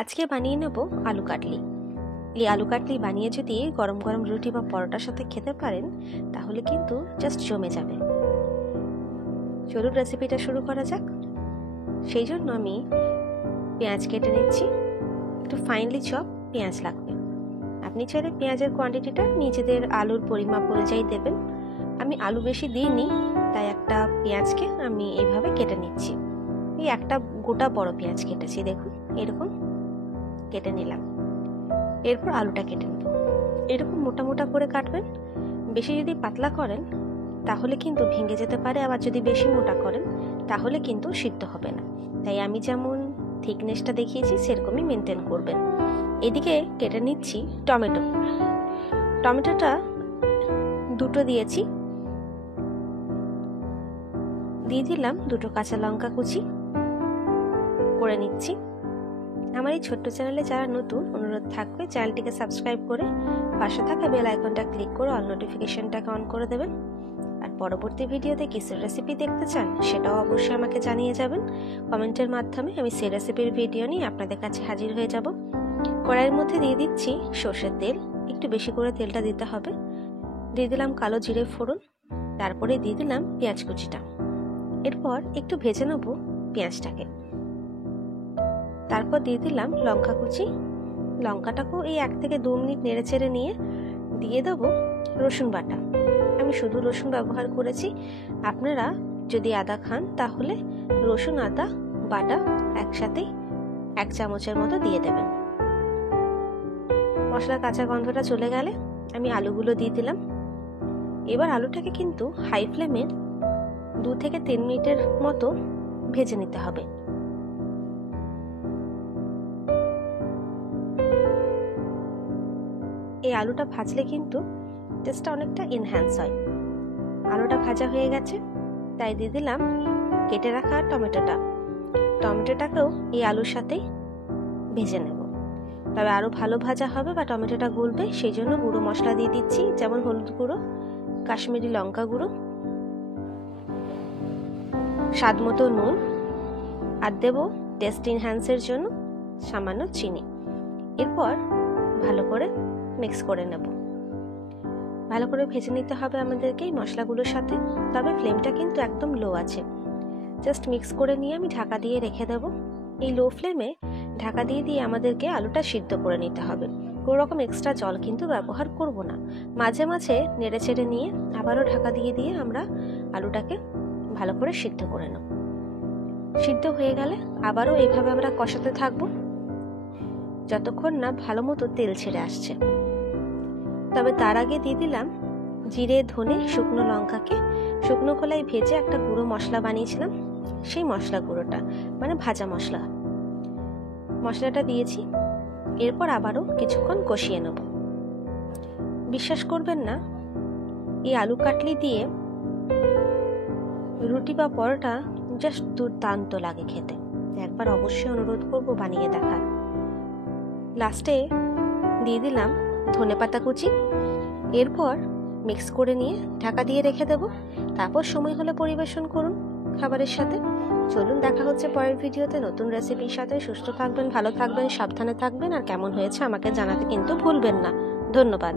আজকে বানিয়ে নেব আলু কাটলি। এই আলু কাটলি বানিয়ে যদি গরম গরম রুটি বা পরোটার সাথে খেতে পারেন তাহলে কিন্তু জাস্ট জমে যাবে। চলুন রেসিপিটা শুরু করা যাক। সেই জন্য আমি পেঁয়াজ কেটে নিচ্ছি, একটু ফাইনলি চপ পেঁয়াজ লাগবে। আপনি চাইলে পেঁয়াজের কোয়ান্টিটিটা নিজেদের আলুর পরিমাপ অনুযায়ী দেবেন। আমি আলু বেশি দিইনি, তাই একটা পেঁয়াজকে আমি এইভাবে কেটে নিচ্ছি। এই একটা গোটা বড় পেঁয়াজ কেটেছি, দেখুন এরকম কেটে নিলাম। এরপর আলুটা কেটে নেব। এরকম মোটা মোটা করে কাটবেন। বেশি যদি পাতলা করেন তাহলে কিন্তু ভেঙে যেতে পারে, আবার যদি বেশি মোটা করেন তাহলে কিন্তু সিদ্ধ হবে না। তাই আমি যেমন থিকনেসটা দেখিয়েছি সেরকমই মেনটেন করবেন। এদিকে কেটে নিচ্ছি টমেটো। টমেটোটা দুটো দিয়েছি, দিয়ে দিলাম দুটো কাঁচা লঙ্কা কুচি করে নিচ্ছি। আমার এই ছোট্ট চ্যানেলে যারা নতুন, অনুরোধ থাকবে চ্যানেলটিকে সাবস্ক্রাইব করে পাশে থাকা বেল আইকনটা ক্লিক করে অল নোটিফিকেশনটাকে অন করে দেবেন। আর পরবর্তী ভিডিওতে কিসের রেসিপি দেখতে চান সেটাও অবশ্যই আমাকে জানিয়ে যাবেন কমেন্টের মাধ্যমে। আমি সেই রেসিপির ভিডিও নিয়ে আপনাদের কাছে হাজির হয়ে যাব। কড়াইয়ের মধ্যে দিয়ে দিচ্ছি সর্ষের তেল, একটু বেশি করে তেলটা দিতে হবে। দিয়ে দিলাম কালো জিরে ফোড়ন, তারপরে দিয়ে দিলাম পেঁয়াজ কুচিটা। এরপর একটু ভেজে নেব পেঁয়াজটাকে। তারপর দিয়ে দিলাম লঙ্কা কুচি। লঙ্কাটাকেও এই 1 থেকে 2 মিনিট নেড়ে চেড়ে নিয়ে দিয়ে দেবো রসুন বাটা। আমি শুধু রসুন ব্যবহার করেছি। আপনারা যদি আদা খান তাহলে রসুন আদা বাটা একসাথেই 1 চামচের মতো দিয়ে দেবেন। মশলার কাঁচা গন্ধটা চলে গেলে আমি আলুগুলো দিয়ে দিলাম। এবার আলুটাকে কিন্তু হাই ফ্লেমে 2 থেকে 3 মিনিটের মতো ভেজে নিতে হবে। এই আলুটা ভাজলে কিন্তু টেস্টটা অনেকটা এনহ্যান্স হয়। আলুটা ভাজা হয়ে গেছে, তাই দিয়ে দিলাম কেটে রাখা টমেটোটা। টমেটোটাকেও এই আলুর সাথেই ভেজে নেব। তবে আরও ভালো ভাজা হবে বা টমেটোটা গলবে, সেই জন্য গুঁড়ো মশলা দিয়ে দিচ্ছি, যেমন হলুদ গুঁড়ো, কাশ্মীরি লঙ্কা গুঁড়ো, স্বাদ মতো নুন, আর দেব টেস্ট এনহ্যান্সের জন্য সামান্য চিনি। এরপর ভালো করে মিক্স করে নেব। ভালো করে ভেজে নিতে হবে আমাদেরকে এই মশলাগুলোর সাথে। তবে ফ্লেমটা কিন্তু একদম লো আছে। জাস্ট মিক্স করে নিয়ে আমি ঢাকা দিয়ে রেখে দেব। এই লো ফ্লেমে ঢাকা দিয়ে আমাদেরকে আলুটা সিদ্ধ করে নিতে হবে। কোনো রকম এক্সট্রা জল কিন্তু ব্যবহার করব না। মাঝে মাঝে নেড়ে চেড়ে নিয়ে আবারও ঢাকা দিয়ে আমরা আলুটাকে ভালো করে সিদ্ধ করে নেব। সিদ্ধ হয়ে গেলে আবারও এইভাবে আমরা কষাতে থাকবো যতক্ষণ না ভালো মতো তেল ছেড়ে আসছে। তবে তার আগে দিয়ে দিলাম জিরে, ধনে, শুকনো লঙ্কাকে শুকনো খোলায় ভেজে একটা গুঁড়ো মশলা বানিয়েছিলাম, সেই মশলা গুঁড়োটা মানে ভাজা মশলাটা দিয়েছি। এরপর আবারও কিছুক্ষণ কষিয়ে নেব। বিশ্বাস করবেন না, এই আলু কাটলি দিয়ে রুটি বা পরোটা জাস্ট দুর্দান্ত লাগে খেতে। একবার অবশ্যই অনুরোধ করব বানিয়ে দেখার। লাস্টে দিয়ে দিলাম ধনেপাতা কুচি। এরপর মিক্স করে নিয়ে ঢাকা দিয়ে রেখে দেব। তারপর সময় হলে পরিবেশন করুন খাবারের সাথে। চলুন দেখা হচ্ছে পরের ভিডিওতে নতুন রেসিপির সাথে। সুস্থ থাকবেন, ভালো থাকবেন, সাবধানে থাকবেন, আর কেমন হয়েছে আমাকে জানাতে কিন্তু ভুলবেন না। ধন্যবাদ।